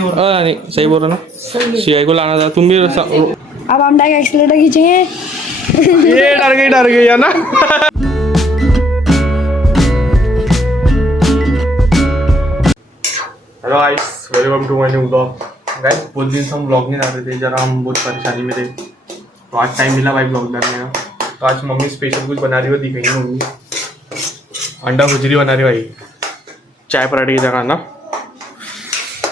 नहीं सही बोल रहे ना। सीआई को लाना था तुम भी। अब हम डायरेक्ट एक्सीलरेटर खींचेंगे। ये डर गई है ना। Hello guys, welcome to my new blog. Guys बहुत दिन से हम ब्लॉग नहीं डाल रहे थे, जरा हम बहुत परेशानी में थे, तो आज टाइम मिला भाई ब्लॉग डालने का। तो आज मम्मी स्पेशल कुछ बना रही हो, दिखाई मम्मी अंडा भुजरी बना रही भाई, चाय पराठे की जगह ना।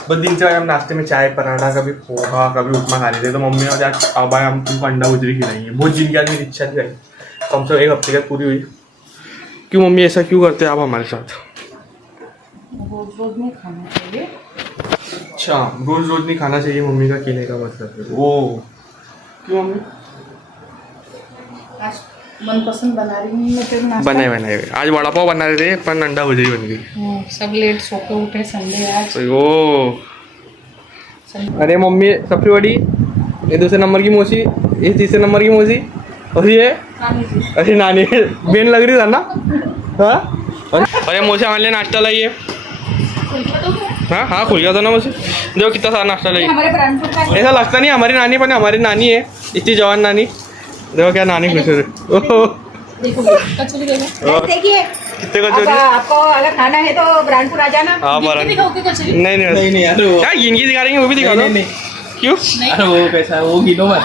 बहुत दिन से भाई हम नाश्ते में चाय पराठा, कभी पोहा, कभी उपमा खा रहे थे, तो मम्मी ने आज अब भाई हम तुमको अंडा भुजरी खिलाएंगे। बहुत दिन की आज मेरी इच्छा थी भाई, कम से कम एक हफ्ते की पूरी हुई। क्यों मम्मी ऐसा क्यों करते हैं आप हमारे साथ? रोज रोज नहीं खाना चाहिए। अच्छा, रोज रोज नहीं खाना चाहिए मम्मी का कहने का मतलब है वो। क्यों मम्मी? आज मनपसंद बना रही हूँ मैं तेरे नाश्ता। बनाए आज वड़ा पाव बना रहे थे, पर अंडा भुजरी बन गई। सब लेट सो के उठे, संडे आज। ओ अरे मम्मी सबसे बड़ी, ये दूसरे नंबर की मौसी, ये तीसरे नंबर की मौसी, और ये अरे नानी बेन लग रही था ना। हाँ अरे मौसी हमारे लिए नाश्ता लाइए। हाँ खुल गया था ना मौसी, देखो कितना सारा नाश्ता लाइए। ऐसा लगता नहीं हमारी नानी, पर हमारी नानी है, इतनी जवान नानी। देखो क्या नानी खुश है। देखिए कितने कचौरी आपको अगर खाना है तो ब्रांडपुर आ जाना। हाँ नहीं यार, क्या गिनगी दिखा रही है वो भी दिखा दो। क्यों? अरे वो कैसा, वो गिनो मत।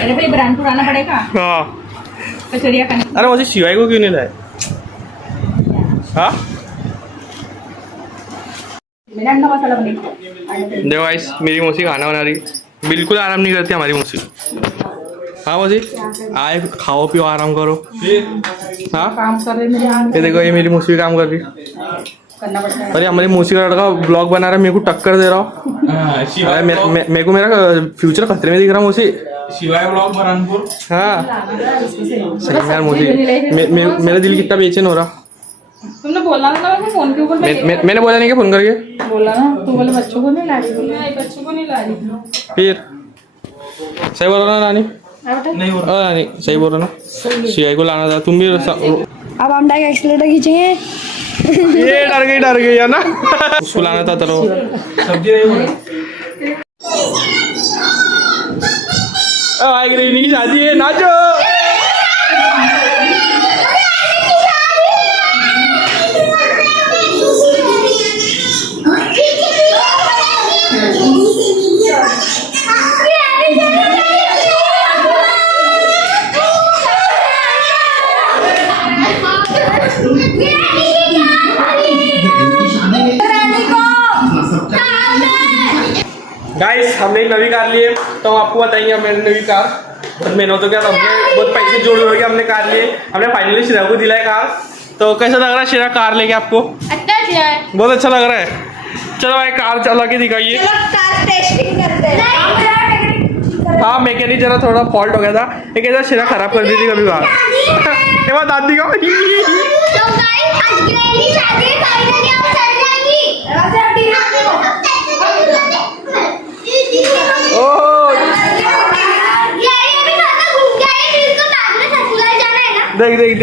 अरे भाई ब्रांडपुर आना पड़ेगा हाँ। कचौरिया खाने। अरे मुझे शिवाई को क्यों नहीं लाए? हाँ मेरा अंडा मसाला बनेगा। देखो गाइस, मेरी मौसी खाना बना रही, बिल्कुल आराम नहीं करती हमारी मौसी। हाँ मौसी आए खाओ पियो आराम करो। हाँ काम कर रहे मेरे हाथ ये देखो, ये मेरी मौसी काम कर रही। करना पड़ता है। अरे हमारी मौसी का लड़का ब्लॉग बना रहा है, मेरे को टक्कर दे रहा हूँ। अरे मेरे को मेरा फ्यूचर खतरे में दिख रहा मौसी। शिवाय ब्लॉग बरनपुर। हाँ सही में यार मौसी, मेरा दिल कितना बेचैन हो रहा। तुमने बोला था ना फोन के ऊपर। मैंने बोला नहीं कि फोन करके बोला ना, तू बोले बच्चों को नहीं ला रही, बोले बच्चों को नहीं ला रही। फिर सही बोल रहा ना नानी? नहीं हो रहा। नानी सही बोल रहा ना। सीआई को लाना था तुम भी। अब हम डायरेक्ट एक्सीलरेटर खींचेंगे। ये डर गई है ना। उसको लाना था तेरे को। सब्जी नहीं हो रही। आई गई की शादी है, नाचो। गाइस हमने एक नवी कार ली है, तो हम आपको बताएंगे हमने नवी कार। बहुत मेहनत हो गया, हमने बहुत पैसे जोड़ के हमने कार लिए। हमने फाइनली शिरा को दिलाया कार। तो कैसा लग रहा है शिरा कार लेके आपको? अच्छा है, बहुत अच्छा लग रहा है। चलो भाई कार चला के दिखाइए। हाँ मैकेनिक जरा थोड़ा फॉल्ट हो गया था, एक ऐसा शिरा खराब कर दी थी कभी कार। ये बात दादी का देख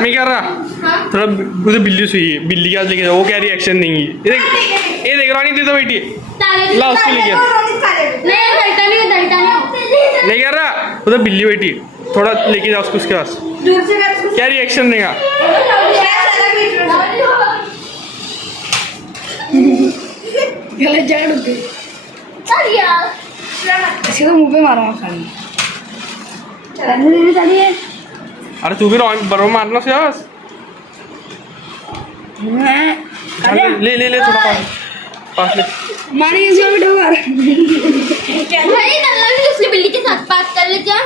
मैं क्या रहा थोड़ा उसे बिल्ली सुई है, बिल्ली के पास लेके जाओ, वो क्या रिएक्शन देंगी। ये देख रानी दे दो बेटी, ला उसके लिए लेके रहा उधर बिल्ली बेटी, थोड़ा लेके जाओ उसको, उसके पास क्या रिएक्शन देगा। गलत जगह रुक गई, इसके तो मुंह पे मारूंगा खाली। चलिए अरे तू भी बरो मारना से बस। ले थोड़ा पास ले मारिए इसको बेटा मार। भाई उसकी बिल्ली के साथ बात कर ले क्या?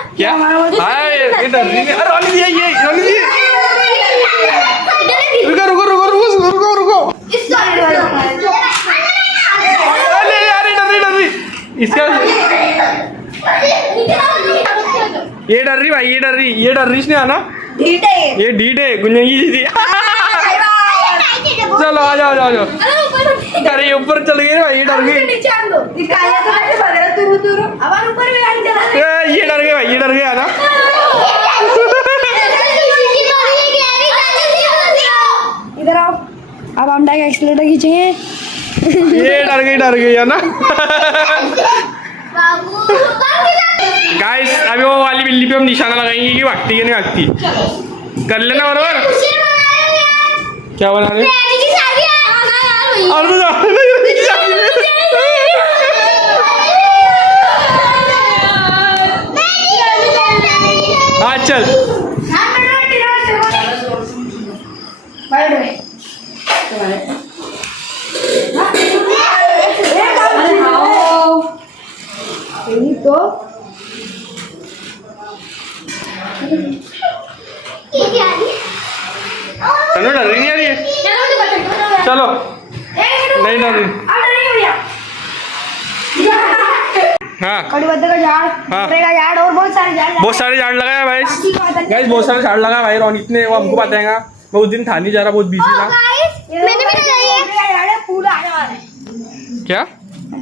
हाय ये डर रही है। अरे रोनी दी रुको अरे इसका ये डर रही भाई, ये डर रही इसने आना। ये ढीठ है गुंजंगी जी थी। चलो आ जाओ अरे ये ऊपर चल गई भाई, ये डर गई। नीचे आन दो। ये काया तो ऐसे भाग रहा, तुरु तुरु। अब हम ऊपर भी गाड़ी चला रहे हैं। ये डर गए भाई, ये डर गया ना। इधर आओ। अब हम डायरेक्ट एक्सीलरेटर खींचेंगे। ये डर गई है ना। गाइस अभी वो वाली बिल्ली पे हम निशाना लगाएंगे कि भागती है नहीं भागती। कर लेना बराबर। क्या बना रहे? हाँ चल। तो तनु डर रही नहीं आ रही है? चलो नहीं डर रही। हाँ कड़ी पत्ते का झाड़, हाँ। का झाड़ और बहुत सारे झाड़ लगाया भाई। गाइस बहुत सारे झाड़ लगा भाई। रोनित ने वो हमको बताएगा। मैं उस दिन था नहीं जा रहा, बहुत बिजी था। मैंने भी लगाई है। फूल आने वाला है। क्या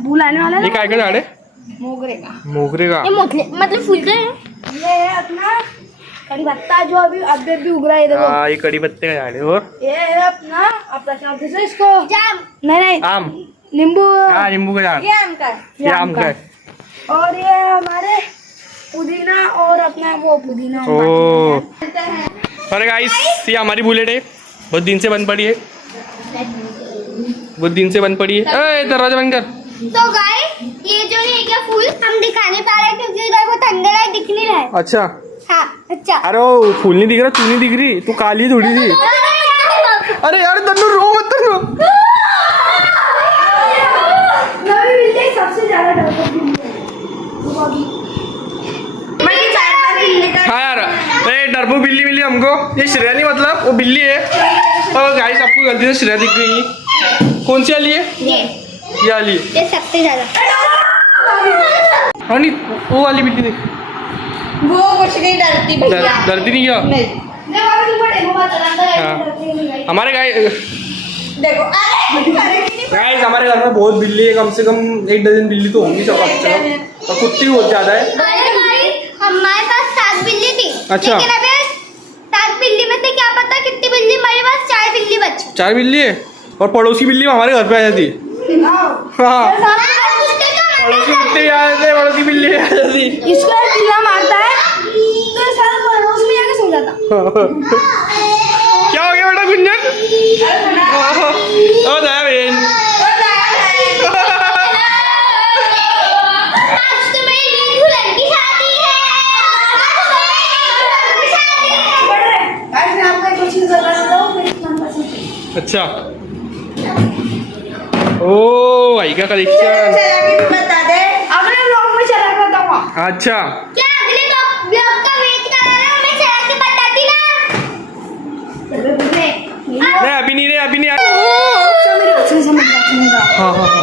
फूल आने वाला ये काय का झाड़ है? मोगरे का। मोगरे का ये मतलब फूल का है। ये है अपना कड़ी पत्ता जो अभी भी उग रहा है। देखो हाँ ये कड़ी पत्ते का झाड़ है। और ये है अपना इसको जाम। नहीं आम। नींबू। हाँ नींबू का झाड़। ये आम का है। ये आम का है। और ये हमारे पुदीना और अपना वो पुदीना। ओ अरे गाइस ये हमारी बुलेट है, बहुत दिन से बंद पड़ी है। बहुत दिन से बंद पड़ी है। ए दरवाजा बंद कर। तो गाइस ये जो है क्या फूल हम दिखा नहीं पा रहे क्योंकि इधर वो अंधेरा है, दिख नहीं रहा है। अच्छा हाँ अच्छा। अरे वो फूल नहीं दिख रहा, तू नहीं दिख रही, तू काली थोड़ी सी। अरे यार तन्नू रो मत तन्नू। सबसे ज्यादा हाँ यार अरे डरबो बिल्ली मिली हमको। ये श्रेया नहीं मतलब वो बिल्ली है। और गाइस आपको गलती से श्रेया दिख गई। कौन सी वाली है? ये वाली। ये सबसे ज्यादा। हाँ नहीं वो वाली बिल्ली देख। वो कुछ नहीं डरती भैया। डरती नहीं क्या? हाँ हमारे देखो गाइस हमारे घर में बहुत बिल्ली है, कम से कम 1 डजन बिल्ली तो होंगी सब। और कुत्ते बहुत ज्यादा है। हमारे पास 7 बिल्ली थी। अच्छा। लेकिन अभी 7 बिल्ली में से क्या पता कितनी बिल्ली, हमारे पास 4 बिल्ली बची। 4 बिल्ली है और पड़ोसी बिल्ली हमारे घर पे आ जाती। हाँ पड़ोसी कुत्ते भी आ जाते, पड़ोसी बिल्ली आ जाती। इसको चिल्ला मारता है तो सारा पड़ोस में आके सो जाता। क्या हो गया बेटा गुंजन? ओ दया बहन। आज तो मेरी नींद दुल्हन की शादी है। अच्छा ओ भाई का कलेक्शन। बता दे अगले ब्लॉग में चला करता हूँ। अच्छा क्या अगले ब्लॉग का वेट कर रहे हो? मैं चला के बताती ना। नहीं अभी नहीं रे, अभी नहीं। हाँ हाँ हाँ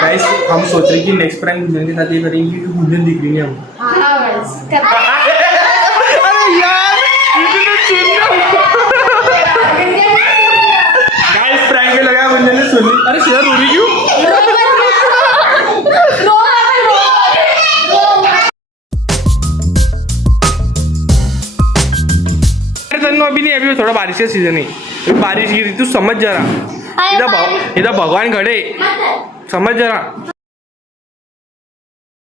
गाइस हम सोच रहे कि नेक्स्ट प्रैंक गुंजन के साथ ये करेंगे कि गुंजन दिख रही है हमको। अरे यार गाइस प्रैंक में लगा गुंजन ने सुन ली। अरे शेयर हो रही क्यों? अभी नहीं, अभी थोड़ा बारिश का सीजन है, अभी बारिश गिरी, तू समझ जरा। इधर भगवान खड़े, समझ जरा।